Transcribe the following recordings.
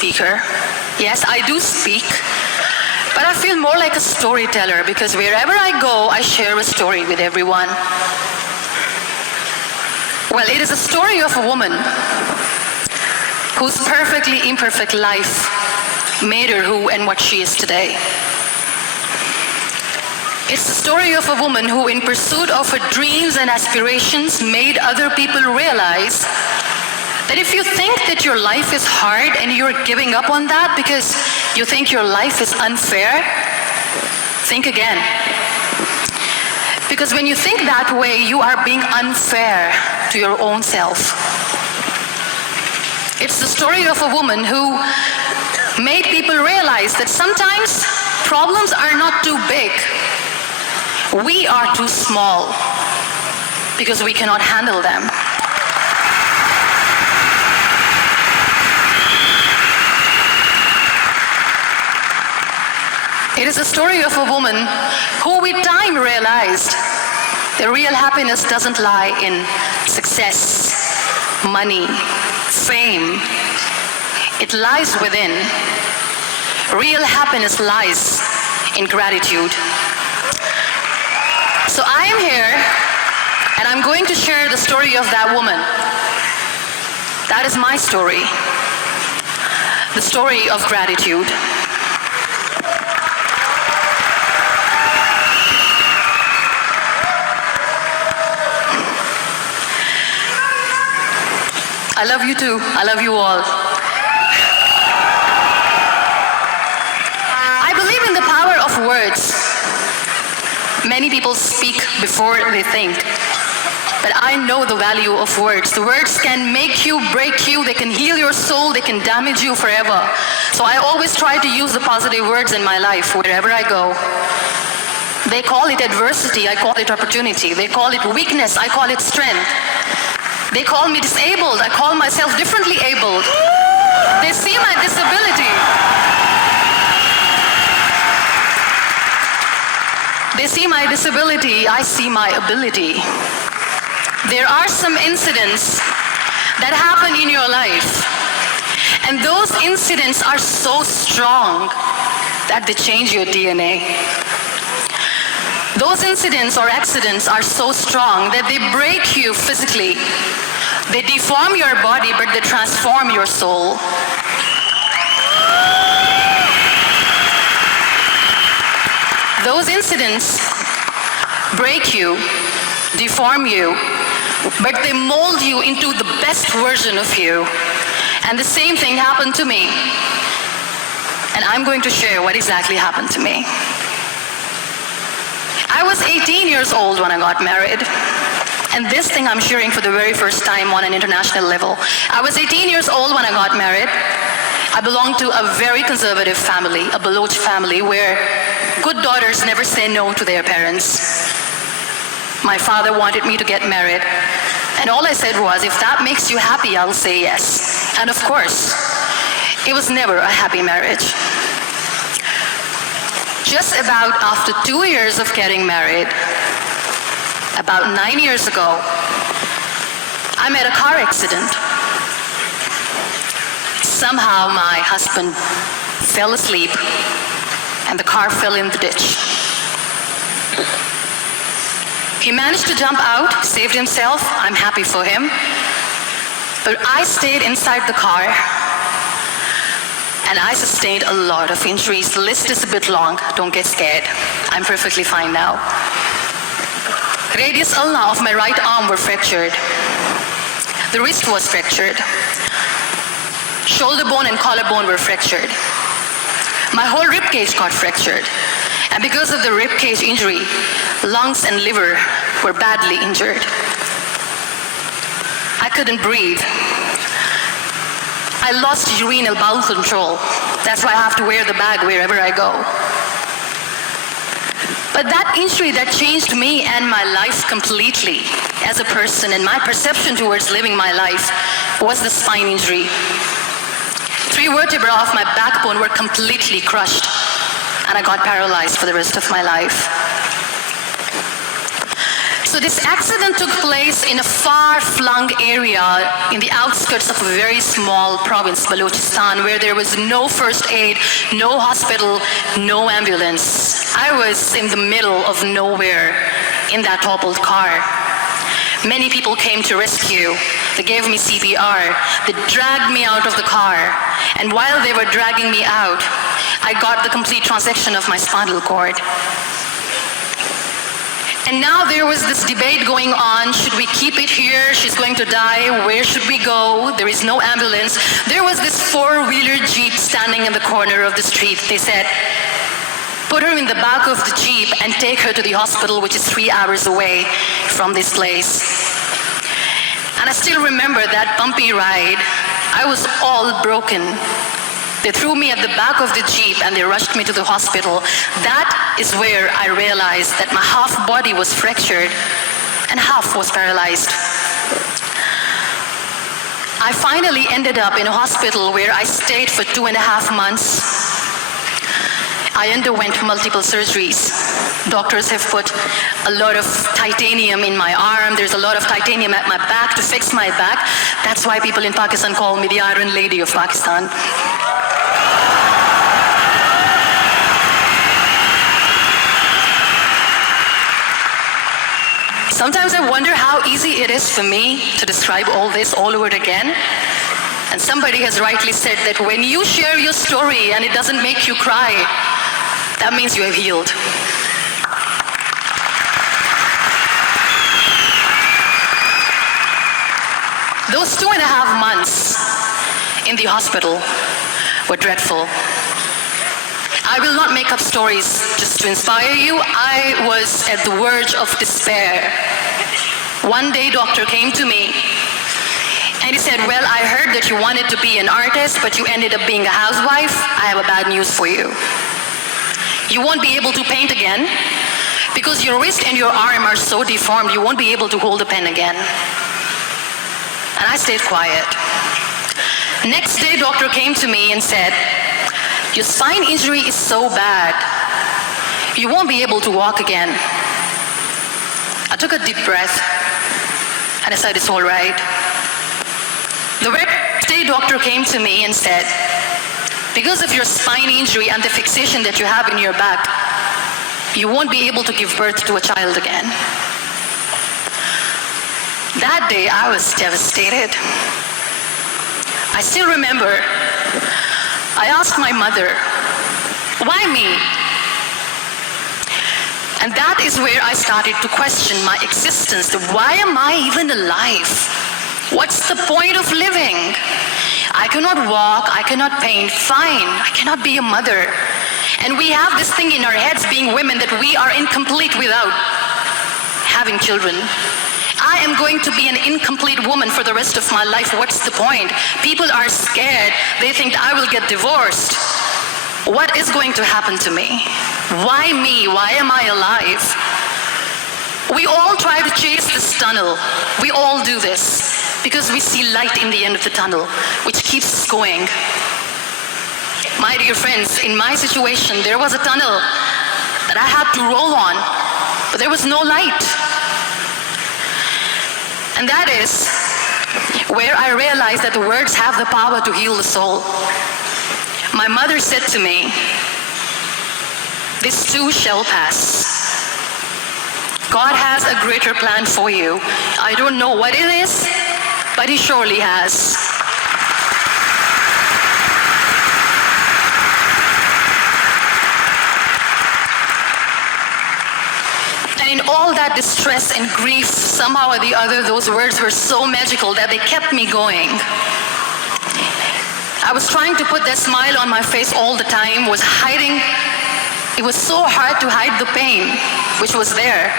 speaker. Yes, I do speak, but I feel more like a storyteller because wherever I go, I share a story with everyone. Well, it is a story of a woman whose perfectly imperfect life made her who and what she is today. It's the story of a woman who, in pursuit of her dreams and aspirations, made other people realize that if you think that your life is hard and you're giving up on that because you think your life is unfair, think again. Because when you think that way, you are being unfair to your own self. It's the story of a woman who made people realize that sometimes problems are not too big. We are too small because we cannot handle them. It is a story of a woman who with time realized that real happiness doesn't lie in success, money, fame. It lies within. Real happiness lies in gratitude. So I am here and I'm going to share the story of that woman. That is my story. The story of gratitude. I love you too. I love you all. I believe in the power of words. Many people speak before they think. But I know the value of words. The words can make you, break you, they can heal your soul, they can damage you forever. So I always try to use the positive words in my life wherever I go. They call it adversity, I call it opportunity. They call it weakness, I call it strength. They call me disabled, I call myself differently abled. They see my disability. They see my disability, I see my ability. There are some incidents that happen in your life, and those incidents are so strong that they change your DNA. Those incidents or accidents are so strong that they break you physically. They deform your body, but they transform your soul. Those incidents break you, deform you, but they mold you into the best version of you. And the same thing happened to me. And I'm going to share what exactly happened to me. I was 18 years old when I got married. And this thing I'm sharing for the very first time on an international level. I was 18 years old when I got married. I belonged to a very conservative family, a Baloch family, where good daughters never say no to their parents. My father wanted me to get married. And all I said was, if that makes you happy, I'll say yes. And of course, it was never a happy marriage. Just about after 2 years of getting married, about 9 years ago, I met a car accident. Somehow my husband fell asleep and the car fell in the ditch. He managed to jump out, saved himself. I'm happy for him. But I stayed inside the car and I sustained a lot of injuries. The list is a bit long, don't get scared. I'm perfectly fine now. Radius ulna of my right arm were fractured. The wrist was fractured. Shoulder bone and collarbone were fractured. My whole rib cage got fractured. And because of the rib cage injury, lungs and liver were badly injured. I couldn't breathe. I lost urinary bowel control. That's why I have to wear the bag wherever I go. But that injury that changed me and my life completely as a person and my perception towards living my life was the spine injury. 3 vertebrae of my backbone were completely crushed and I got paralyzed for the rest of my life. So this accident took place in a far-flung area in the outskirts of a very small province, Balochistan, where there was no first aid, no hospital, no ambulance. I was in the middle of nowhere in that toppled car. Many people came to rescue. They gave me CPR. They dragged me out of the car. And while they were dragging me out, I got the complete transection of my spinal cord. And now there was this debate going on. Should we keep it here? She's going to die. Where should we go? There is no ambulance. There was this four-wheeler Jeep standing in the corner of the street. They said, put her in the back of the Jeep and take her to the hospital, which is 3 hours away from this place. And I still remember that bumpy ride. I was all broken. They threw me at the back of the Jeep and they rushed me to the hospital. That is where I realized that my half body was fractured and half was paralyzed. I finally ended up in a hospital where I stayed for 2.5 months. I underwent multiple surgeries. Doctors have put a lot of titanium in my arm. There's a lot of titanium at my back to fix my back. That's why people in Pakistan call me the Iron Lady of Pakistan. Sometimes I wonder how easy it is for me to describe all this all over again. And somebody has rightly said that when you share your story and it doesn't make you cry, that means you have healed. Those 2.5 months in the hospital were dreadful. I will not make up stories just to inspire you. I was at the verge of despair. One day, doctor came to me and he said, well, I heard that you wanted to be an artist, but you ended up being a housewife. I have a bad news for you. You won't be able to paint again because your wrist and your arm are so deformed, you won't be able to hold a pen again. And I stayed quiet. Next day, doctor came to me and said, your spine injury is so bad, you won't be able to walk again. I took a deep breath and I said, it's all right. The next day, doctor came to me and said, because of your spine injury and the fixation that you have in your back, you won't be able to give birth to a child again. That day, I was devastated. I still remember, I asked my mother, why me? And that is where I started to question my existence. Why am I even alive? What's the point of living? I cannot walk, I cannot paint, fine, I cannot be a mother. And we have this thing in our heads, being women, that we are incomplete without having children. I am going to be an incomplete woman for the rest of my life. What's the point? People are scared. They think I will get divorced. What is going to happen to me? Why me? Why am I alive? We all try to chase this tunnel. We all do this because we see light in the end of the tunnel, which keeps us going. My dear friends, in my situation, there was a tunnel that I had to roll on, but there was no light. And that is where I realized that the words have the power to heal the soul. My mother said to me, this too shall pass. God has a greater plan for you. I don't know what it is, but He surely has. In all that distress and grief, somehow or the other, those words were so magical that they kept me going. I was trying to put that smile on my face all the time, was hiding. It was so hard to hide the pain, which was there.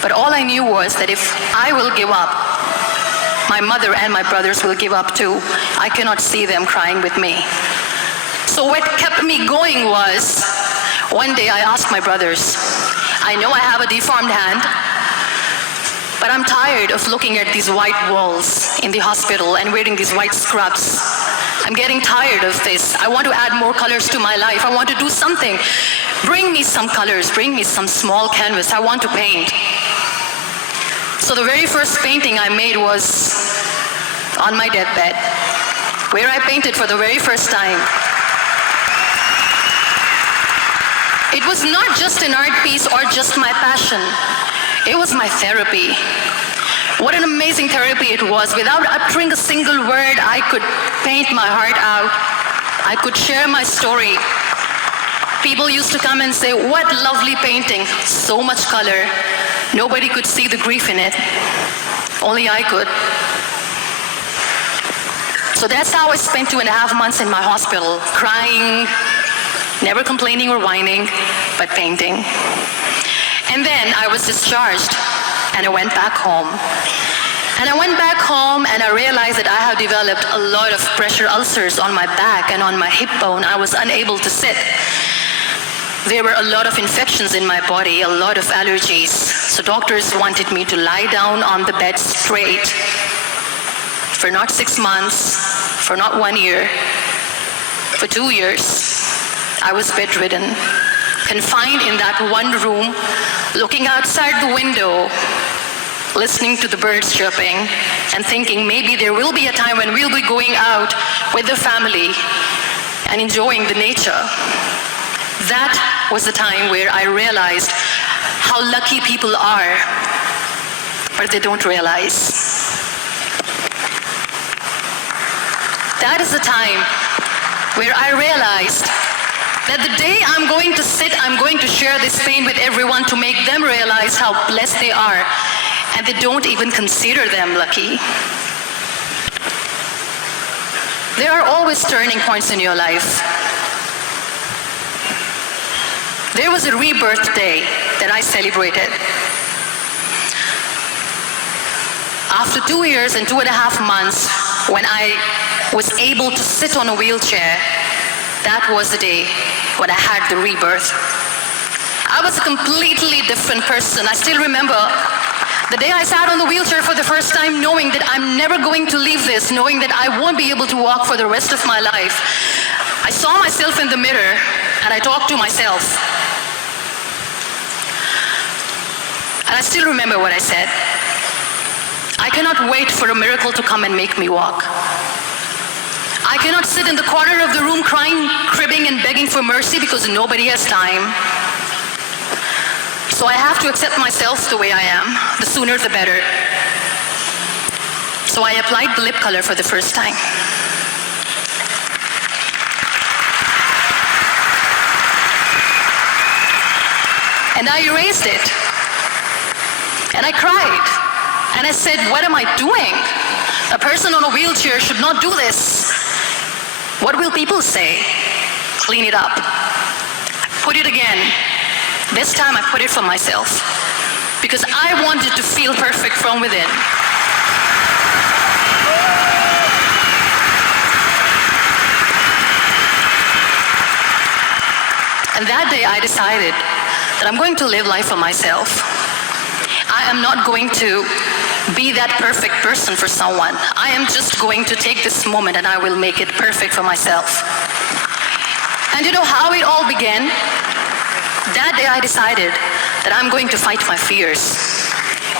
But all I knew was that if I will give up, my mother and my brothers will give up too. I cannot see them crying with me. So what kept me going was, one day I asked my brothers, I know I have a deformed hand, but I'm tired of looking at these white walls in the hospital and wearing these white scrubs. I'm getting tired of this. I want to add more colors to my life. I want to do something. Bring me some colors, bring me some small canvas. I want to paint. So the very first painting I made was on my deathbed, where I painted for the very first time. It was not just an art piece or just my passion. It was my therapy. What an amazing therapy it was. Without uttering a single word, I could paint my heart out. I could share my story. People used to come and say, "What lovely painting, so much color." Nobody could see the grief in it. Only I could. So that's how I spent 2.5 months in my hospital, crying, never complaining or whining, but painting. And then I was discharged, and I went back home. And I went back home and I realized that I had developed a lot of pressure ulcers on my back and on my hip bone. I was unable to sit. There were a lot of infections in my body, a lot of allergies. So doctors wanted me to lie down on the bed straight for not 6 months, for not 1 year, for 2 years. I was bedridden, confined in that one room, looking outside the window, listening to the birds chirping, and thinking maybe there will be a time when we'll be going out with the family and enjoying the nature. That was the time where I realized how lucky people are, but they don't realize. That is the time where I realized that the day I'm going to sit, I'm going to share this pain with everyone to make them realize how blessed they are, and they don't even consider them lucky. There are always turning points in your life. There was a rebirth day that I celebrated. After 2 years and 2.5 months, when I was able to sit on a wheelchair, that was the day when I had the rebirth. I was a completely different person. I still remember the day I sat on the wheelchair for the first time, knowing that I'm never going to leave this, knowing that I won't be able to walk for the rest of my life. I saw myself in the mirror and I talked to myself. And I still remember what I said. I cannot wait for a miracle to come and make me walk. I cannot sit in the corner of the room crying, cribbing, and begging for mercy because nobody has time. So I have to accept myself the way I am. The sooner the better. So I applied the lip color for the first time. And I erased it. And I cried. And I said, what am I doing? A person on a wheelchair should not do this. What will people say? Clean it up. Put it again. This time I put it for myself. Because I wanted to feel perfect from within. And that day I decided that I'm going to live life for myself. I am not going to be that perfect person for someone. I am just going to take this moment and I will make it perfect for myself. And you know how it all began? That day I decided that I'm going to fight my fears.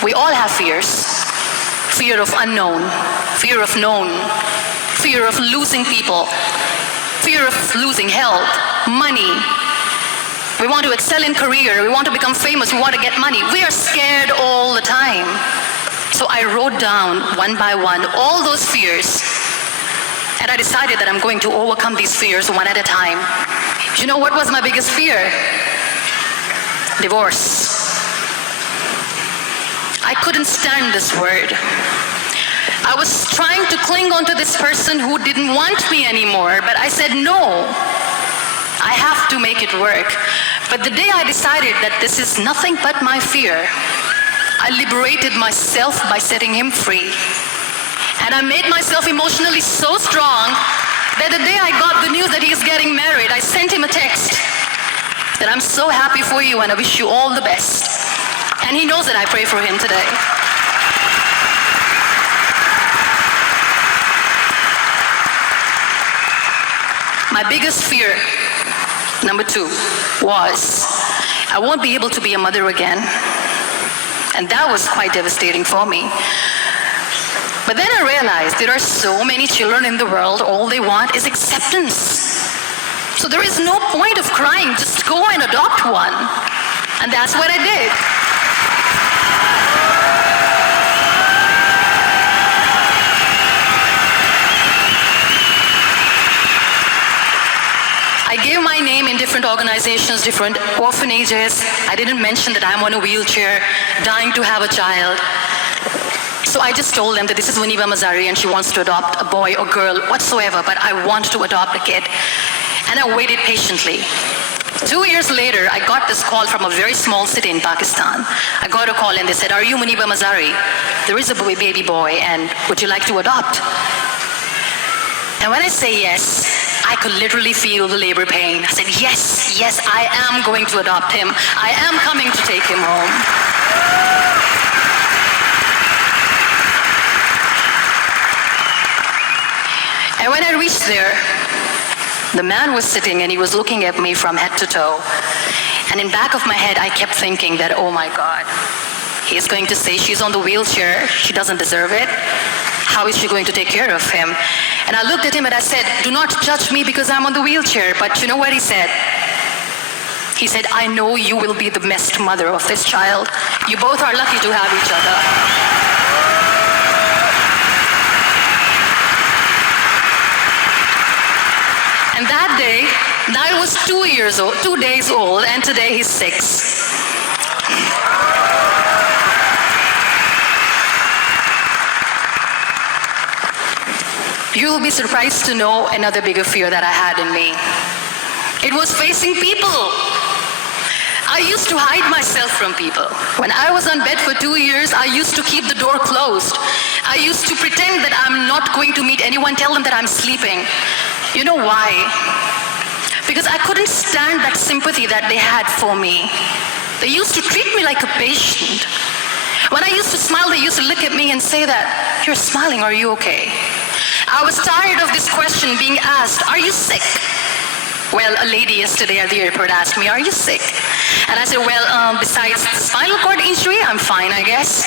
We all have fears. Fear of unknown, fear of known, fear of losing people, fear of losing health, money. We want to excel in career, we want to become famous, we want to get money. We are scared all the time. So I wrote down one by one all those fears, and I decided that I'm going to overcome these fears one at a time. You know what was my biggest fear? Divorce. I couldn't stand this word. I was trying to cling onto this person who didn't want me anymore, but I said no. I have to make it work. But the day I decided that this is nothing but my fear, I liberated myself by setting him free. And I made myself emotionally so strong that the day I got the news that he's getting married, I sent him a text that I'm so happy for you and I wish you all the best. And he knows that I pray for him today. My biggest fear, number 2, was I won't be able to be a mother again. And that was quite devastating for me. But then I realized there are so many children in the world, all they want is acceptance. So there is no point of crying, just go and adopt one. And that's what I did. I gave my name in different organizations, different orphanages. I didn't mention that I'm on a wheelchair, dying to have a child. So I just told them that this is Muniba Mazari and she wants to adopt a boy or girl whatsoever, but I want to adopt a kid. And I waited patiently. 2 years later, I got this call from a very small city in Pakistan. I got a call and they said, "Are you Muniba Mazari? There is a baby boy and would you like to adopt?" And when I say yes, I could literally feel the labor pain. I said, yes, I am going to adopt him. I am coming to take him home. And when I reached there, the man was sitting and he was looking at me from head to toe. And in back of my head, I kept thinking that, oh my God, he's going to say she's on the wheelchair, she doesn't deserve it. How is she going to take care of him? And I looked at him and I said, do not judge me because I'm on the wheelchair. But you know what he said? He said, I know you will be the best mother of this child. You both are lucky to have each other. And that day, Niall was 2 days old, and today he's 6. You'll be surprised to know another bigger fear that I had in me. It was facing people. I used to hide myself from people. When I was on bed for 2 years, I used to keep the door closed. I used to pretend that I'm not going to meet anyone, tell them that I'm sleeping. You know why? Because I couldn't stand that sympathy that they had for me. They used to treat me like a patient. When I used to smile, they used to look at me and say that, you're smiling, are you okay? I was tired of this question being asked, are you sick? Well, a lady yesterday at the airport asked me, are you sick? And I said, well, besides the spinal cord injury, I'm fine, I guess.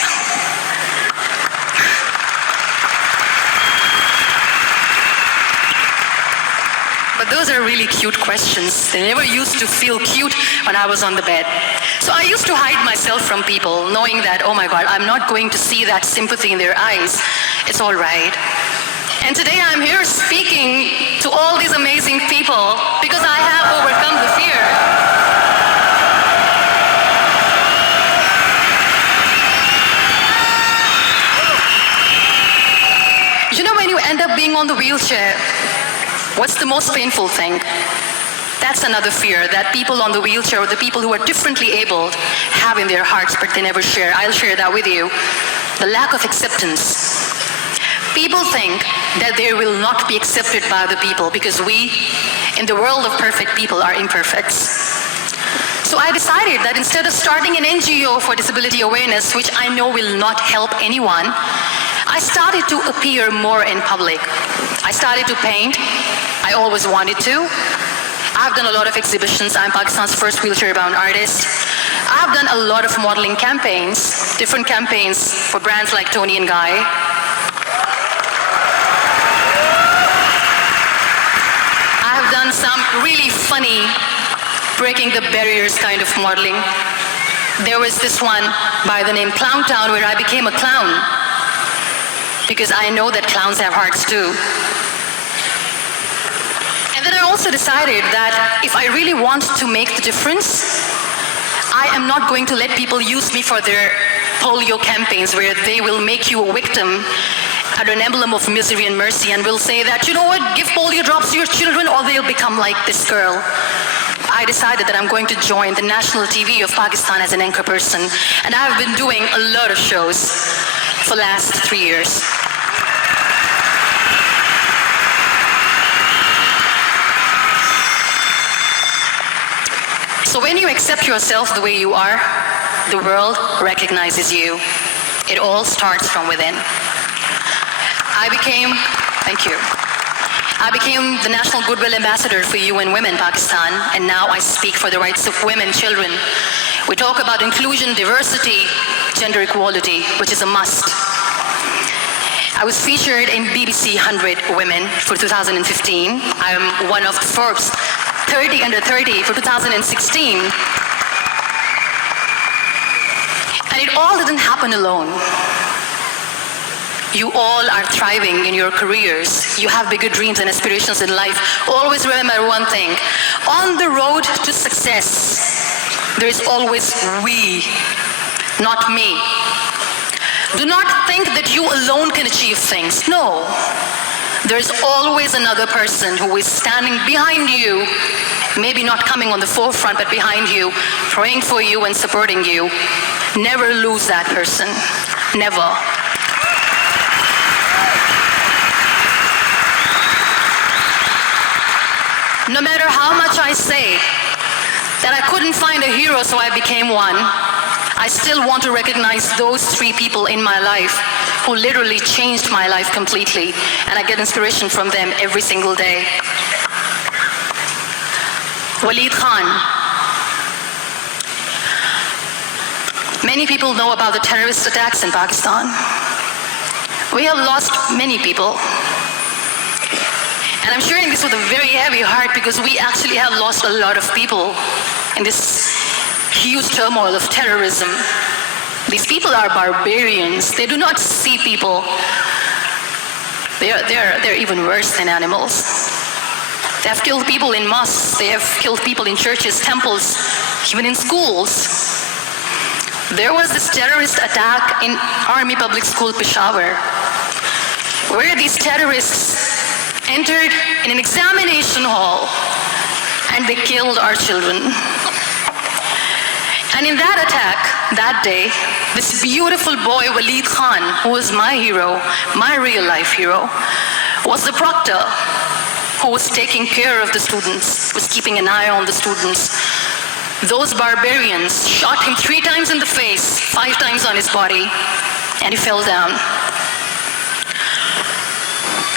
But those are really cute questions. They never used to feel cute when I was on the bed. So I used to hide myself from people, knowing that, oh my God, I'm not going to see that sympathy in their eyes. It's all right. And today I'm here speaking to all these amazing people because I have overcome the fear. You know, when you end up being on the wheelchair, what's the most painful thing? That's another fear that people on the wheelchair or the people who are differently abled have in their hearts, but they never share. I'll share that with you. The lack of acceptance. People think that they will not be accepted by the people because we, in the world of perfect people, are imperfects. So I decided that instead of starting an NGO for disability awareness, which I know will not help anyone, I started to appear more in public. I started to paint. I always wanted to. I've done a lot of exhibitions. I'm Pakistan's first wheelchair-bound artist. I've done a lot of modeling campaigns, different campaigns for brands like Toni and Guy. I've done some really funny, breaking the barriers kind of modeling. There was this one by the name Clown Town where I became a clown because I know that clowns have hearts too. And then I also decided that if I really want to make the difference, I am not going to let people use me for their polio campaigns where they will make you a victim and an emblem of misery and mercy and will say that, you know what, give polio drops to your children or they'll become like this girl. I decided that I'm going to join the national TV of Pakistan as an anchor person, and I've been doing a lot of shows for the last 3 years. So when you accept yourself the way you are, the world recognizes you. It all starts from within. Thank you. I became the National Goodwill Ambassador for UN Women Pakistan, and now I speak for the rights of women, children. We talk about inclusion, diversity, gender equality, which is a must. I was featured in BBC 100 Women for 2015. I am one of Forbes 30 Under 30 for 2016. And it all didn't happen alone. You all are thriving in your careers. You have bigger dreams and aspirations in life. Always remember one thing. On the road to success, there is always we, not me. Do not think that you alone can achieve things. No. There's always another person who is standing behind you, maybe not coming on the forefront, but behind you, praying for you and supporting you. Never lose that person. Never. No matter how much I say that I couldn't find a hero, so I became one, I still want to recognize those 3 people in my life who literally changed my life completely, and I get inspiration from them every single day. Waleed Khan. Many people know about the terrorist attacks in Pakistan. We have lost many people. And I'm sharing this with a very heavy heart because we actually have lost a lot of people in this huge turmoil of terrorism. These people are barbarians. They do not see people. They're even worse than animals. They have killed people in mosques. They have killed people in churches, temples, even in schools. There was this terrorist attack in Army Public School, Peshawar, where these terrorists entered in an examination hall and they killed our children. And in that attack, that day, this beautiful boy, Waleed Khan, who was my hero, my real life hero, was the proctor who was taking care of the students, was keeping an eye on the students. Those barbarians shot him 3 times in the face, 5 times on his body, and he fell down.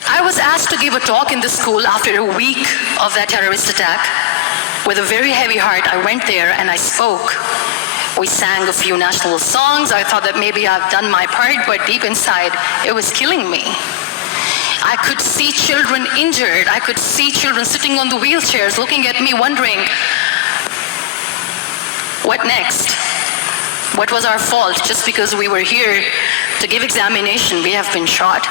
I was asked to give a talk in the school after a week of that terrorist attack. With a very heavy heart, I went there and I spoke. We sang a few national songs. I thought that maybe I've done my part, but deep inside, it was killing me. I could see children injured. I could see children sitting on the wheelchairs looking at me wondering, what next? What was our fault? Just because we were here to give examination, we have been shot.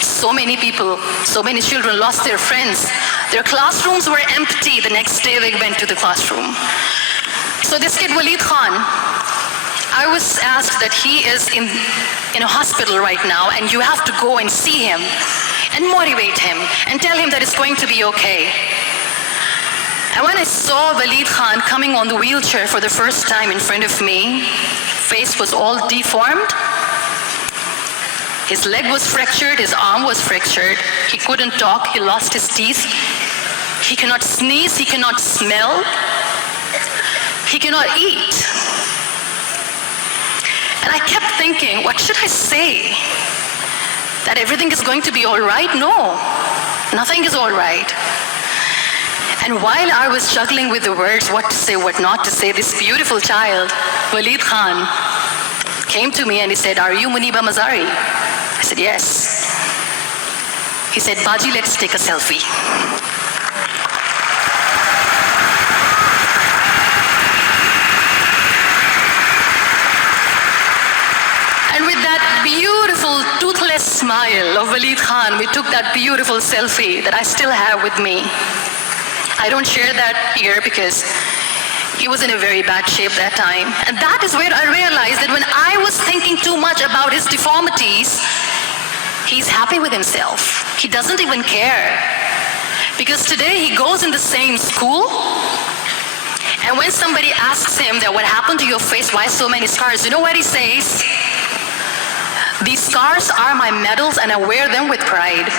So many people, so many children lost their friends. Their classrooms were empty. The next day they went to the classroom. So this kid, Waleed Khan, I was asked that he is in a hospital right now and you have to go and see him and motivate him and tell him that it's going to be okay. And when I saw Waleed Khan coming on the wheelchair for the first time in front of me, face was all deformed. His leg was fractured, his arm was fractured. He couldn't talk, he lost his teeth. He cannot sneeze, he cannot smell. He cannot eat. And I kept thinking, what should I say? That everything is going to be all right? No, nothing is all right. And while I was juggling with the words, what to say, what not to say, this beautiful child, Waleed Khan, came to me and he said, "Are you Muniba Mazari?" I said, "Yes." He said, "Baji, let's take a selfie." And with that beautiful toothless smile of Waleed Khan, we took that beautiful selfie that I still have with me. I don't share that here because he was in a very bad shape that time. And that is where I realized that when I was thinking too much about his deformities, he's happy with himself. He doesn't even care. Because today he goes in the same school, and when somebody asks him that what happened to your face, why so many scars, you know what he says? "These scars are my medals and I wear them with pride."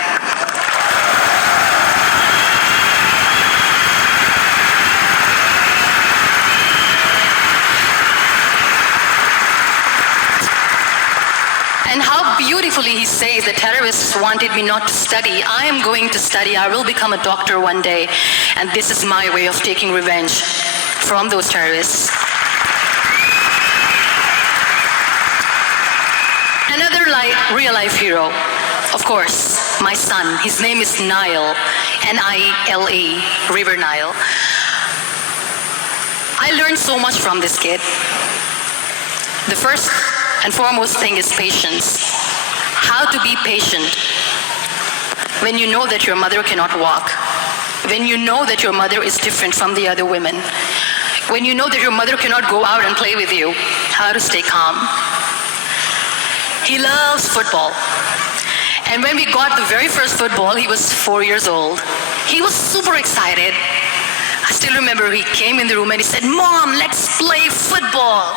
And how beautifully he says, the terrorists wanted me not to study. I am going to study. I will become a doctor one day. And this is my way of taking revenge from those terrorists. Another real-life hero, of course, my son. His name is Nile, N-I-L-E, River Nile. I learned so much from this kid. The first and foremost thing is patience. How to be patient when you know that your mother cannot walk, when you know that your mother is different from the other women, when you know that your mother cannot go out and play with you, how to stay calm. He loves football. And when we got the very first football, he was 4 years old. He was super excited. I still remember he came in the room and he said, "Mom, let's play football."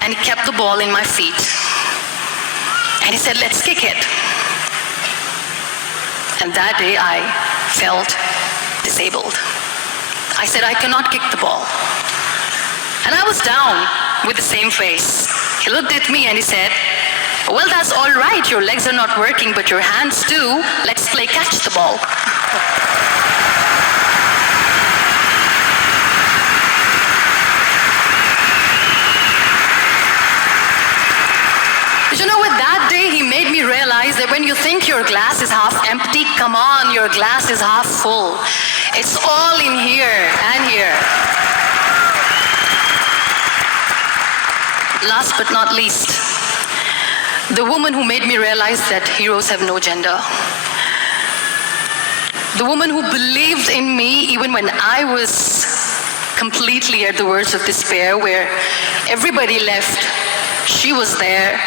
And he kept the ball in my feet. And he said, "Let's kick it." And that day I felt disabled. I said, "I cannot kick the ball." And I was down with the same face. He looked at me and he said, "Well, that's all right. Your legs are not working, but your hands do. Let's play catch the ball." You know what, that day he made me realize that when you think your glass is half empty, come on, your glass is half full. It's all in here and here. Last but not least, the woman who made me realize that heroes have no gender. The woman who believed in me even when I was completely at the verge of despair, where everybody left, she was there.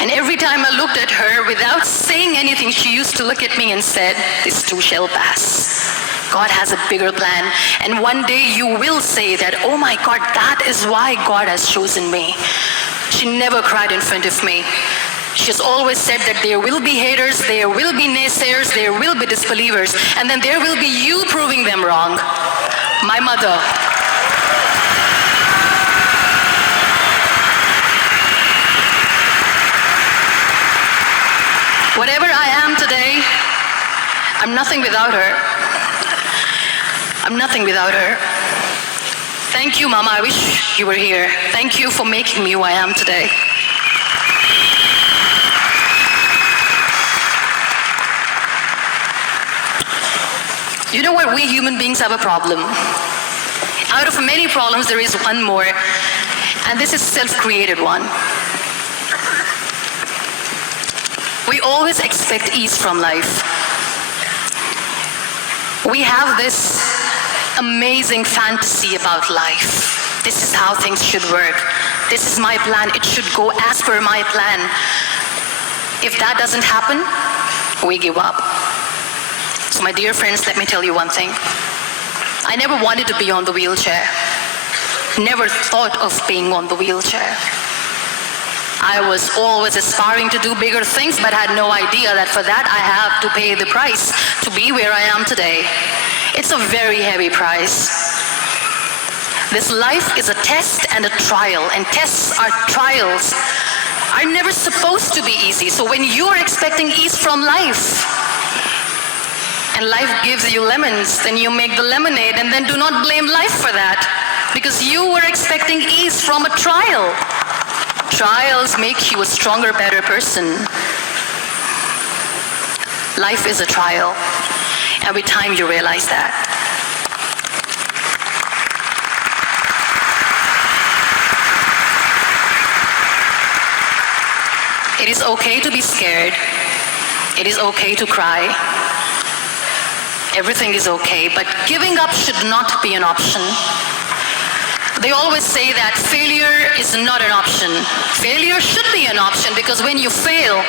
And every time I looked at her, without saying anything, she used to look at me and said, "This too shall pass. God has a bigger plan. And one day you will say that, oh my God, that is why God has chosen me." She never cried in front of me. She has always said that there will be haters, there will be naysayers, there will be disbelievers, and then there will be you proving them wrong. My mother. Whatever I am today, I'm nothing without her. I'm nothing without her. Thank you, Mama. I wish you were here. Thank you for making me who I am today. You know what? We human beings have a problem. Out of many problems, there is one more, and this is a self-created one. We always expect ease from life. We have this amazing fantasy about life. This is how things should work. This is my plan. It should go as per my plan. If that doesn't happen, we give up. So my dear friends, let me tell you one thing. I never wanted to be on the wheelchair. Never thought of being on the wheelchair. I was always aspiring to do bigger things, but had no idea that for that I have to pay the price to be where I am today. It's a very heavy price. This life is a test and a trial, and tests or trials are never supposed to be easy. So when you're expecting ease from life, and life gives you lemons, then you make the lemonade, and then do not blame life for that, because you were expecting ease from a trial. Trials make you a stronger, better person. Life is a trial, and with time you realize that. It is okay to be scared. It is okay to cry. Everything is okay, but giving up should not be an option. They always say that failure is not an option. Failure should be an option, because when you fail,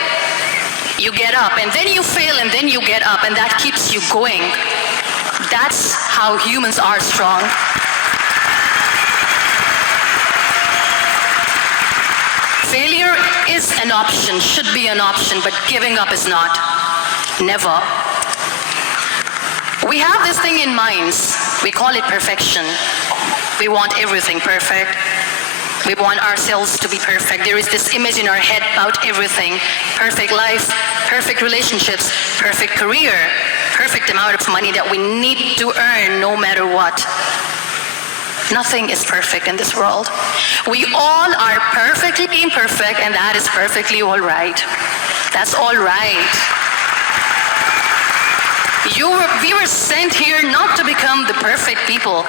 you get up, and then you fail, and then you get up, and that keeps you going. That's how humans are strong. Failure is an option, should be an option, but giving up is not. Never. We have this thing in minds. We call it perfection. We want everything perfect. We want ourselves to be perfect. There is this image in our head about everything. Perfect life, perfect relationships, perfect career, perfect amount of money that we need to earn no matter what. Nothing is perfect in this world. We all are perfectly imperfect, and that is perfectly all right. That's all right. We were sent here not to become the perfect people.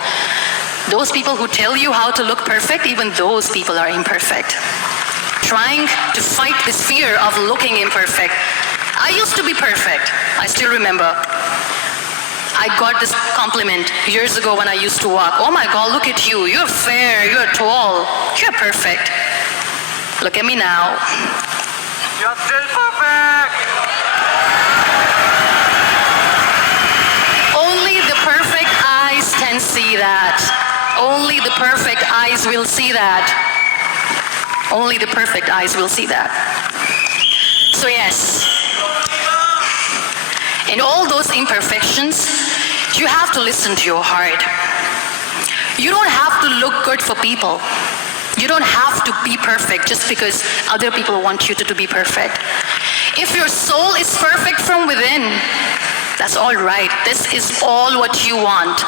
Those people who tell you how to look perfect, even those people are imperfect. Trying to fight this fear of looking imperfect. I used to be perfect. I still remember. I got this compliment years ago when I used to walk. Oh my God, look at you. You're fair, you're tall, you're perfect. Look at me now. You're still perfect. Only the perfect eyes can see that. Only the perfect eyes will see that. Only the perfect eyes will see that. So yes, in all those imperfections, you have to listen to your heart. You don't have to look good for people. You don't have to be perfect just because other people want you to be perfect. If your soul is perfect from within, that's all right. This is all what you want.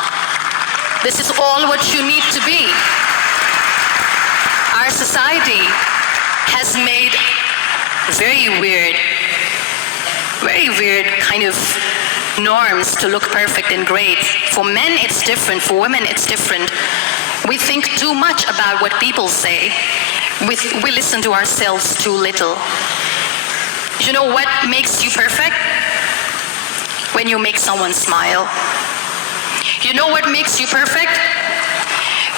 This is all what you need to be. Our society has made very weird kind of norms to look perfect and great. For men, it's different. For women, it's different. We think too much about what people say. We listen to ourselves too little. You know what makes you perfect? When you make someone smile. You know what makes you perfect?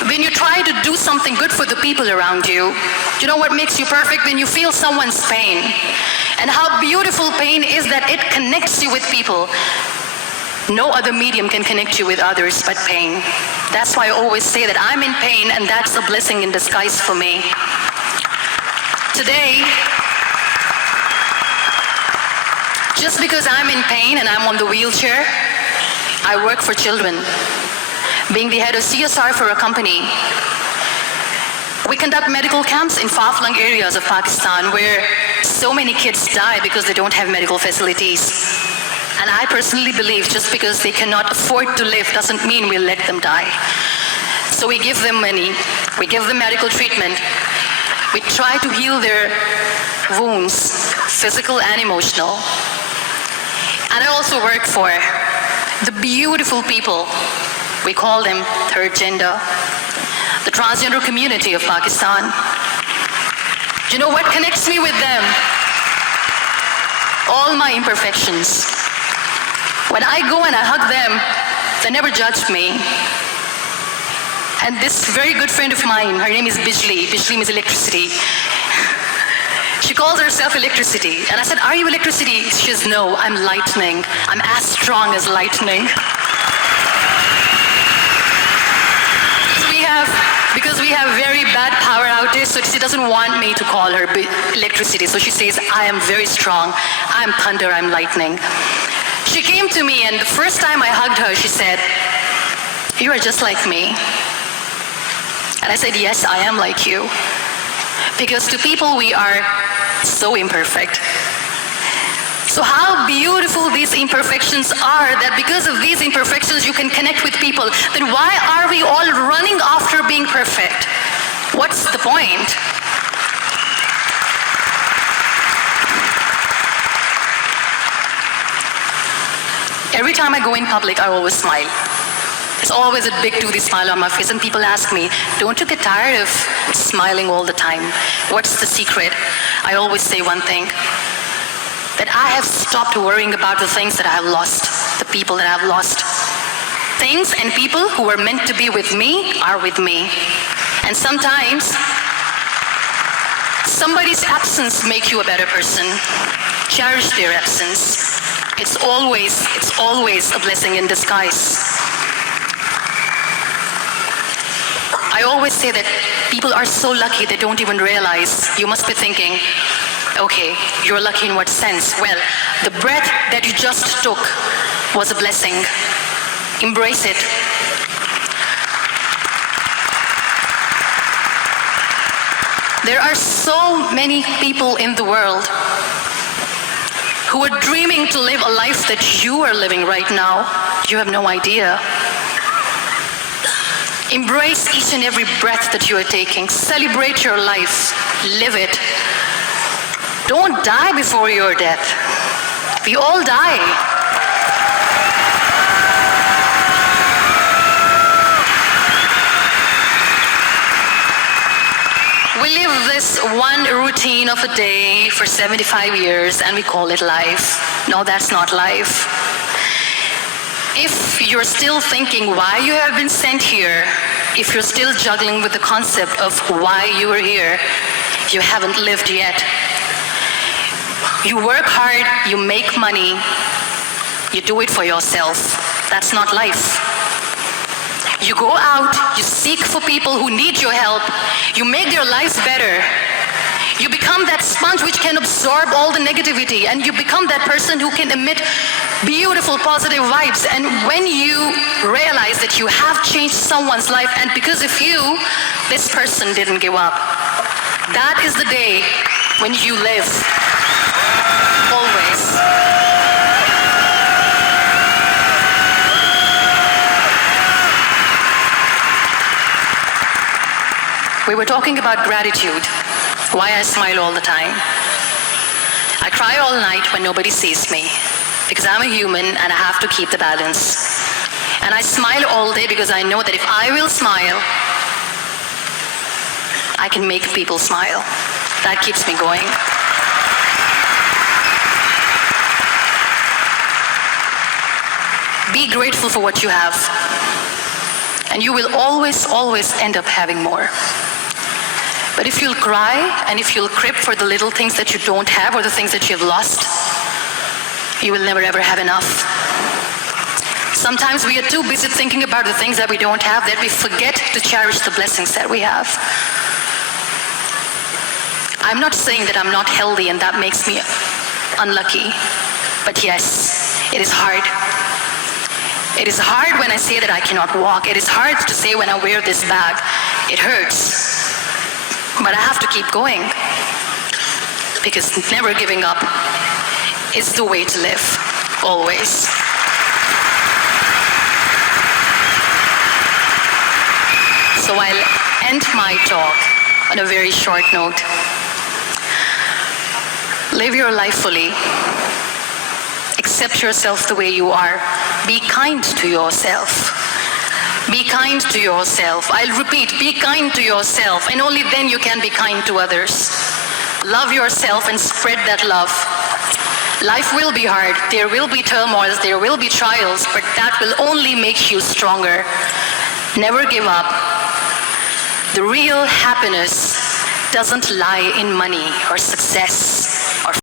When you try to do something good for the people around you. You know what makes you perfect? When you feel someone's pain. And how beautiful pain is that it connects you with people. No other medium can connect you with others but pain. That's why I always say that I'm in pain, and that's a blessing in disguise for me. Today, just because I'm in pain and I'm on the wheelchair, I work for children. Being the head of CSR for a company, we conduct medical camps in far-flung areas of Pakistan where so many kids die because they don't have medical facilities. And I personally believe just because they cannot afford to live doesn't mean we'll let them die. So we give them money, we give them medical treatment, we try to heal their wounds, physical and emotional. And I also work for the beautiful people, we call them third gender, the transgender community of Pakistan. Do you know what connects me with them? All my imperfections. When I go and I hug them, they never judge me. And this very good friend of mine, her name is Bijli. Bijli means electricity. She calls herself electricity. And I said, are you electricity? She says, no, I'm lightning. I'm as strong as lightning. Because we have very bad power outage, so she doesn't want me to call her electricity. So she says, I am very strong. I'm thunder, I'm lightning. She came to me, and the first time I hugged her, she said, you are just like me. And I said, yes, I am like you. Because to people, we are so imperfect. So how beautiful these imperfections are, that because of these imperfections you can connect with people. Then why are we all running after being perfect? What's the point? Every time I go in public, I always smile. There's always a big toothy smile on my face, and people ask me, don't you get tired of smiling all the time? What's the secret? I always say one thing, that I have stopped worrying about the things that I have lost, the people that I have lost. Things and people who were meant to be with me are with me. And sometimes, somebody's absence makes you a better person. Cherish their absence. It's always a blessing in disguise. I always say that people are so lucky they don't even realize. You must be thinking, okay, you're lucky in what sense? Well, the breath that you just took was a blessing. Embrace it. There are so many people in the world who are dreaming to live a life that you are living right now. You have no idea. Embrace each and every breath that you are taking. Celebrate your life. Live it. Don't die before your death. We all die. We live this one routine of a day for 75 years and we call it life. No, that's not life. If you're still thinking why you have been sent here, if you're still juggling with the concept of why you are here, you haven't lived yet. You work hard, you make money, you do it for yourself. That's not life. You go out, you seek for people who need your help, you make their lives better. You become that sponge which can absorb all the negativity, and you become that person who can emit beautiful positive vibes. And when you realize that you have changed someone's life, and because of you, this person didn't give up, that is the day when you live. Always. We were talking about gratitude, why I smile all the time. I cry all night when nobody sees me, because I'm a human and I have to keep the balance. And I smile all day because I know that if I will smile, I can make people smile. That keeps me going. Be grateful for what you have, and you will always, always end up having more. But if you'll cry and if you'll crib for the little things that you don't have or the things that you've lost, you will never ever have enough. Sometimes we are too busy thinking about the things that we don't have that we forget to cherish the blessings that we have. I'm not saying that I'm not healthy and that makes me unlucky, but yes, it is hard. It is hard when I say that I cannot walk. It is hard to say when I wear this bag. It hurts. But I have to keep going, because never giving up is the way to live, always. So I'll end my talk on a very short note. Live your life fully. Accept yourself the way you are. Be kind to yourself. Be kind to yourself. I'll repeat, be kind to yourself, and only then you can be kind to others. Love yourself and spread that love. Life will be hard. There will be turmoils, there will be trials, but that will only make you stronger. Never give up. The real happiness doesn't lie in money or success.